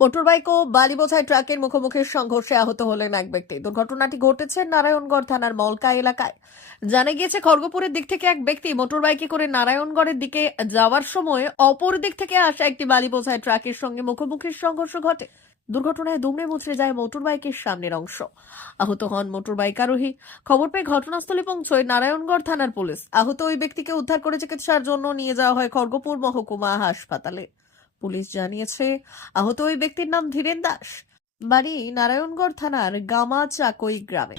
Motorbike ও বালি বোঝাই ট্রাকের মুখোমুখি সংঘর্ষে আহত হলেন এক ব্যক্তি। দুর্ঘটনাটি ঘটেছে নারায়ণগড় থানার মলকা এলাকায়। জানা গিয়েছে, খড়গপুরের দিক থেকে এক ব্যক্তি মোটরবাইকে করে নারায়ণগড়ের দিকে যাওয়ার সময় অপর দিক থেকে আসা একটি বালি বোঝাই ট্রাকের সঙ্গে মুখোমুখি সংঘর্ষ ঘটে। দুর্ঘটনায় দুমড়ে মুচড়ে যায় মোটরবাইকের সামনের অংশ। আহত হন মোটরবাইক আরোহী। খবর পেয়ে ঘটনাস্থলে পৌঁছয় নারায়ণগড় থানার পুলিশ। আহত ওই ব্যক্তিকে উদ্ধার করে চিকিৎসার জন্য নিয়ে যাওয়া হয় খড়গপুর মহকুমা হাসপাতালে। পুলিশ জানিয়েছে আহত ওই ব্যক্তির নাম ধীরেন দাস। বাড়ি নারায়ণগড় থানার গামা চাকই গ্রামে।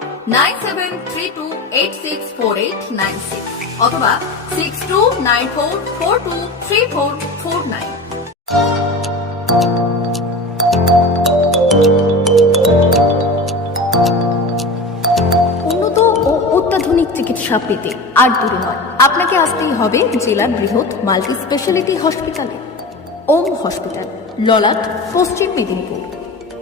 nine seven three two eight six four eight nine six অথবা six two nine four four two three four four nine. উন্নত ও অত্যাধুনিক চিকিৎসা পেতে আর দূরে নয়। আপনাকে আসতেই হবে জেলার বৃহৎ মাল্টি স্পেশালিটি হসপিটালে। ওম হসপিটাল, ললাট, পশ্চিম মেদিনীপুর।